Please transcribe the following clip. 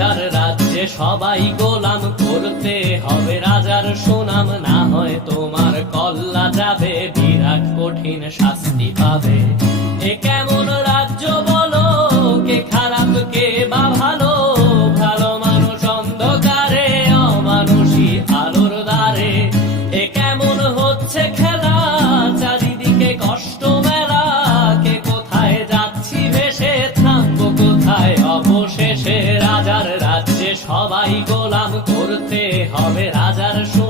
রাজার রাজ্যে সবাই গোলাম, করতে হবে রাজার সুনাম, না হয় তোমার কল্লা যাবে, বিরাট কঠিন শাস্তি পাবে। এ কেমন রাজ্য বলো, কে খারাপ কে বা ভালো, ভালো মানুষ অন্ধকারে, অমানুষী আলোর দ্বারে। এ কেমন হচ্ছে খেলা, চারিদিকে কষ্ট মেলা, কে কোথায় যাচ্ছি ভেসে, থামবো কোথায় অবশেষে। রাজার রাজ্যে সবাই গোলাম, করতে হবে রাজার সুনাম,